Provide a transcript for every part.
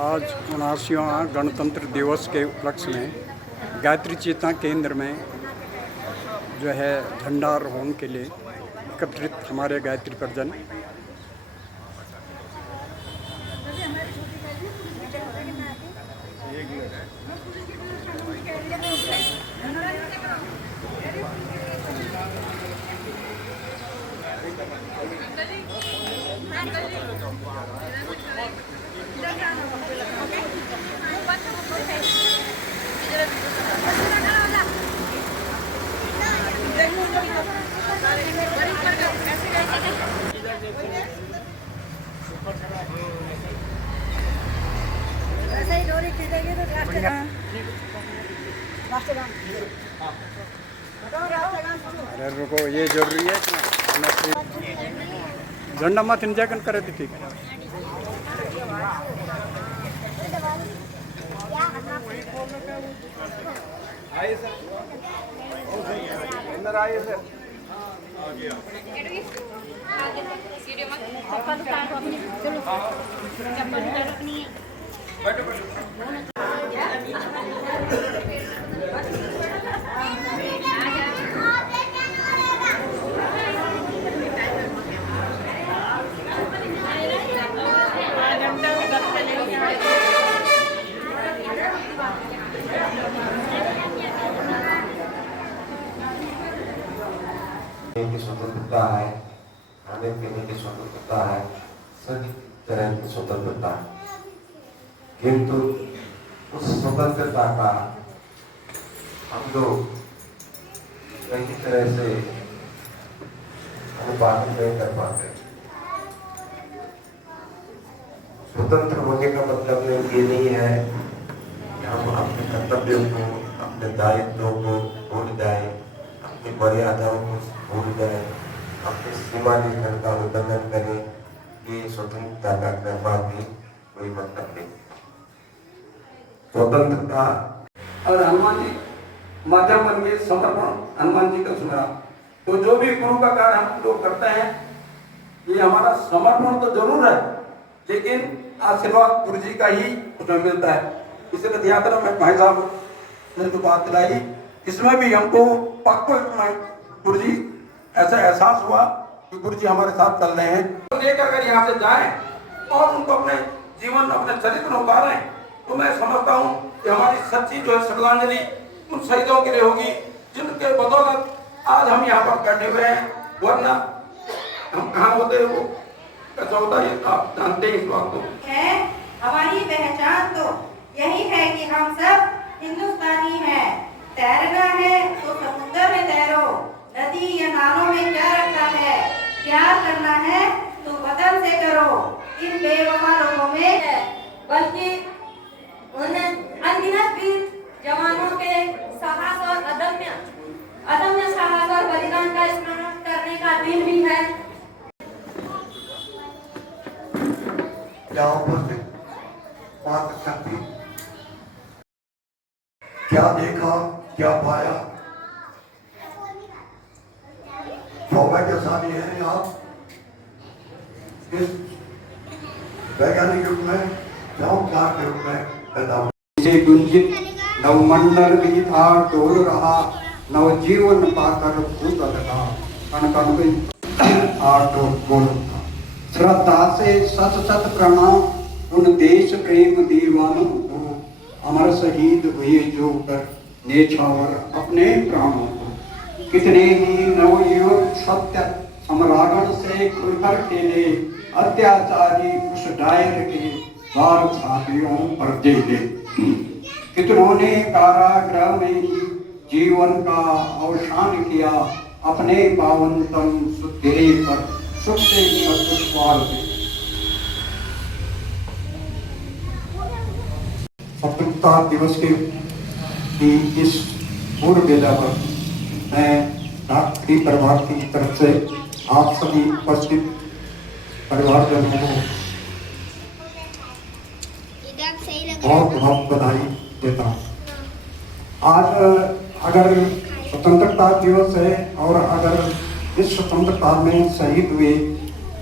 आज 79वां गणतंत्र दिवस के उपलक्ष्य में गायत्री चेतना केंद्र में जो है झंडारोहण के लिए एकत्रित हमारे गायत्री परिजन। ऐसे ही डोरी खींचेगी तो राष्ट्रगान अरे रुको, ये जरूरी है कि झंडा मत इंजन करे थी। ठीक है, आइए सर, अंदर आइए सर। की स्वतंत्रता है, खाने पीने की स्वतंत्रता है, सभी तरह की स्वतंत्रता है, किंतु उस स्वतंत्रता का हम लोग कई तरह से अनुपालन नहीं कर पाते। स्वतंत्र होने का मतलब ये नहीं है कि हम अपने कर्तव्यों को, अपने दायित्वों को भूल जाए, अपनी मर्यादाओं को भूल गए, अपनी सीमा रेखा का उल्लंघन करें। ये स्वतंत्रता का कहना भी कोई मतलब नहीं। स्वतंत्रता और हनुमान जी माध्यम बन गए, समर्पण हनुमान जी का सुना। तो जो भी गुरु का कार्य हम लोग करते हैं, ये हमारा समर्पण तो जरूर है, लेकिन आशीर्वाद गुरु जी का ही उसमें मिलता है। इसे रथ यात्रा में भाई साहब ने जो बात दिलाई, इसमें भी हमको पक्का गुरु जी ऐसा एहसास हुआ कि गुरु जी हमारे साथ चल रहे हैं। तो लेकर अगर यहाँ से जाएं और उनको अपने जीवन, अपने चरित्र में उतारें, तो मैं समझता हूँ कि हमारी सच्ची जो है श्रद्धांजलि उन शहीदों के लिए होगी, जिनके बदौलत आज हम यहाँ पर बैठे हुए हैं। वरना हम कहाँ होते, वो कैसा होता है आप जानते हैं। इस बात को है हमारी पहचान तो यही है कि हम सब हिंदुस्तानी हैं। तैरना है तो समुद्र में तैरो, नदी या नालों में क्या रखा है। प्यार करना है तो वतन से करो। इन बेवफा लोगों में बल्कि उन अनगिनत वीर जवानों के साहस और अदम्य साहस और बलिदान का स्मरण करने का दिन भी है। शक्ति क्या देखा, क्या पाया, सौभाग्यशाली है आप इस वैज्ञानिक युग में, चमत्कार के युग में पैदा हुए। से गुंजित नवमंडल भी था डोल रहा, नवजीवन पाकर भूत लगा, कण कण में आटो बोल था। श्रद्धा से सत सत प्रणाम उन देश प्रेम दीवानों को, अमर शहीद हुए जो कर नेछावर अपने प्राणों को। कितने ही नवयुवक सत्य सम्रागण से खुलकर खेले, अत्याचारी उस डायर के वार छातियों पर जेले। कितनों ने कारागृह में ही जीवन का अवसान किया, अपने पावन तन सुधरे पर सुख से सत्स्वाल में। स्वतंत्रता दिवस के इस पूर्व बेला पर मैं राष्ट्रीय परिवार की तरफ से आप सभी उपस्थित परिवारजनों को बहुत बहुत बधाई देता हूँ। आज अगर स्वतंत्रता दिवस है और अगर इस स्वतंत्रता में शहीद हुए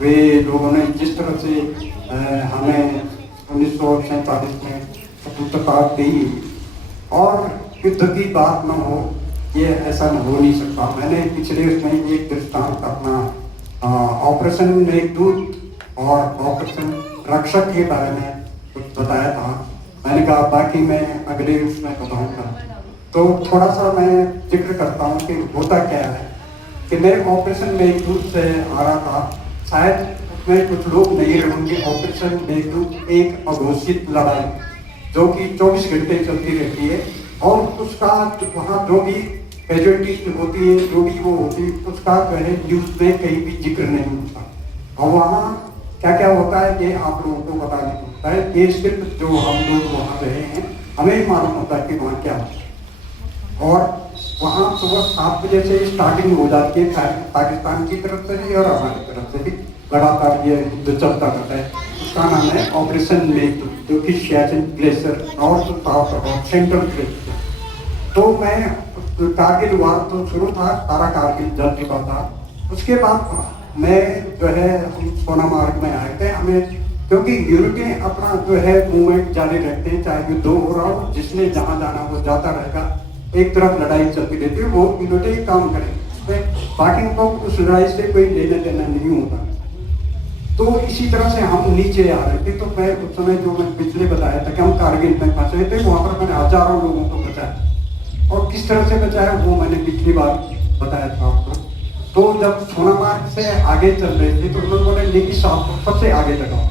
वे लोगों ने जिस तरह से हमें 1947 में स्वतंत्रता दी और युद्ध की बात न हो, ये ऐसा न हो नहीं सकता। मैंने पिछले उसमें एक दृष्टांत अपना ऑपरेशन मेघदूत और ऑपरेशन रक्षक के बारे में कुछ बताया था। मैंने कहा बाकी मैं अगले उसमें बताऊंगा। तो थोड़ा सा मैं जिक्र करता हूँ कि होता क्या है कि मैं ऑपरेशन मेघदूत से आ रहा था। शायद उसमें कुछ लोग नहीं रहे होंगे। ऑपरेशन मेघदूत एक अघोषित लड़ाई जो कि 24 घंटे चलती रहती है और उसका वहाँ जो भी कैजुअलिटी होती है, जो भी वो होती है, उसका जो है न्यूज़ में कहीं भी जिक्र नहीं होता। और वहाँ क्या क्या होता है ये आप लोगों को बता नहीं होता है। ये सिर्फ जो हम लोग वहाँ रहे हैं हमें ही मालूम होता है कि वहाँ क्या होता है। और वहाँ सुबह 7 बजे से स्टार्टिंग हो जाती है पाकिस्तान की तरफ से भी और हमारी तरफ से भी लगातार ये युद्ध चलता रहता है। उसका नाम है ऑपरेशन मेघदूत, जो कि सियाचिन ग्लेशियर नॉर्थ साउथ और सेंट्रल ग्लेशियर। तो मैं कारगिल वार तो शुरू था, सारा कारगिल जल चुका था। उसके बाद मैं जो है हम सोनामार्ग में आए थे। हमें क्योंकि यूरोपियन अपना जो है मूवमेंट जारी रखते हैं, चाहे युद्ध हो रहा हो, जिसने जहाँ जाना वो जाता रहेगा। एक तरफ लड़ाई चलती रहती है, वो इन्होंने काम करेंगे, बाकी को उस लड़ाई से कोई लेना देना नहीं होता। तो इसी तरह से हम नीचे आ रहे थे। तो मैं उस समय जो मैं पिछले बताया था कि हम कारगिल में फंसे थे, वहाँ पर मैंने हजारों लोगों को बचाया और किस तरह से बचाया वो मैंने पिछली बार बताया था आपको। तो जब सोनामार्ग से आगे चल रहे थे तो उन्होंने बोले लेकिन साहब को सबसे आगे लगाओ।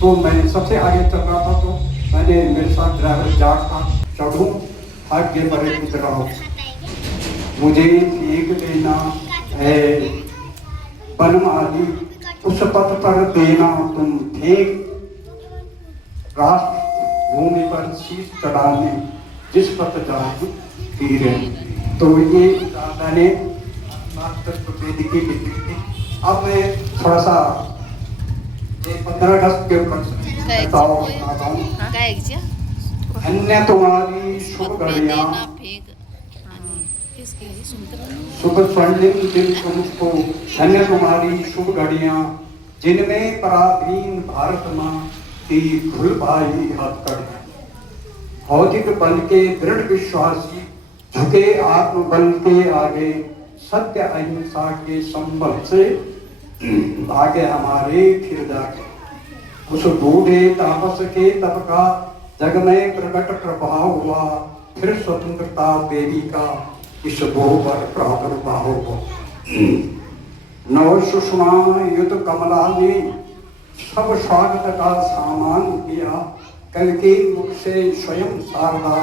तो मैं सबसे आगे चल रहा था। तो मैंने मेरे साथ ड्राइवर जाट था, चढ़ूँ भाग्य पर उतराओ, मुझे फेंक देना है बनमाली, उस पथ पर देना तुम फेंक, राष्ट्र भूमि पर शीश चढ़ाने जिस पथ जाए तीरे। तो ये मैंने वेदिकी लिखी थी। अब मैं थोड़ा सा 15 अगस्त के ऊपर अन्य तुम्हारी शुभ घड़ियाँ शुभ स्वर्णिम दिन तुमको, अन्य तुम्हारी शुभ घड़ियाँ जिनमें पराधीन भारत माँ की खुल भाई हथकड़ियाँ। भौतिक बल के दृढ़ विश्वासी झुके आत्मबल के आगे, सत्य अहिंसा के संबल से भागे हमारे फिर जाके। उस बूढ़े तापस के तप का जग में प्रकट प्रभाव हुआ, फिर स्वतंत्रता देवी का इस भू पर प्रादुर्भाव हुआ। नव सुषमा युद्ध कमला ने सब स्वागत का सामान किया, कल के मुख से स्वयं शारदा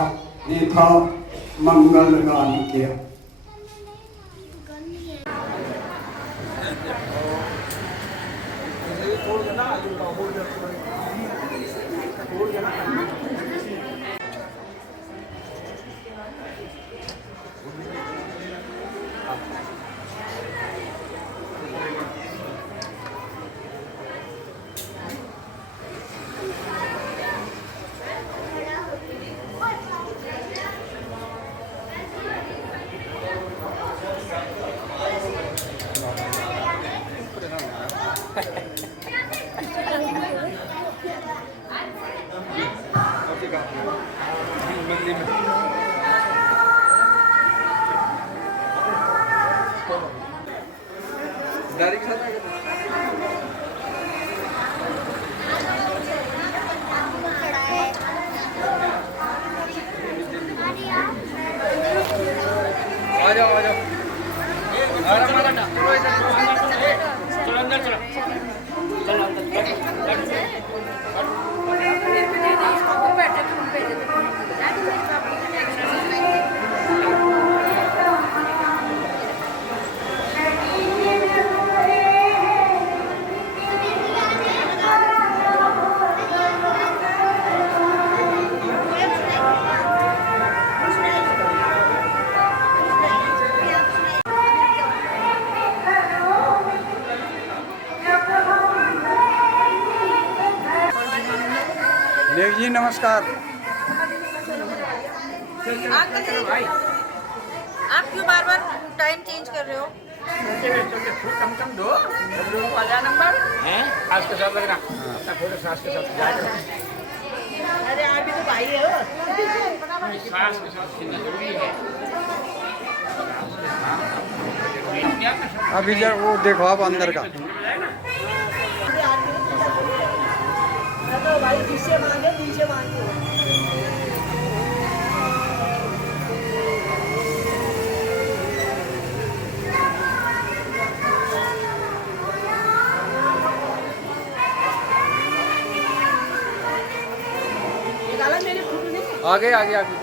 ने था मंगल गान किया। देव जी नमस्कार। अंकल जी, आप क्यों बार बार टाइम चेंज कर रहे हो? कम कम दो लोगों को आ जाए नंबर हैं सास के साथ लगना अपना फोटो सास के साथ जाएगा अरे आप भी तो भाई हो सास के साथ सीना जरूरी है अभी जब वो देखो आप अंदर का तो भाई जिससे मांगे तुमसे मांगे निकाला मेरे फोटो नहीं आगे आगे आगे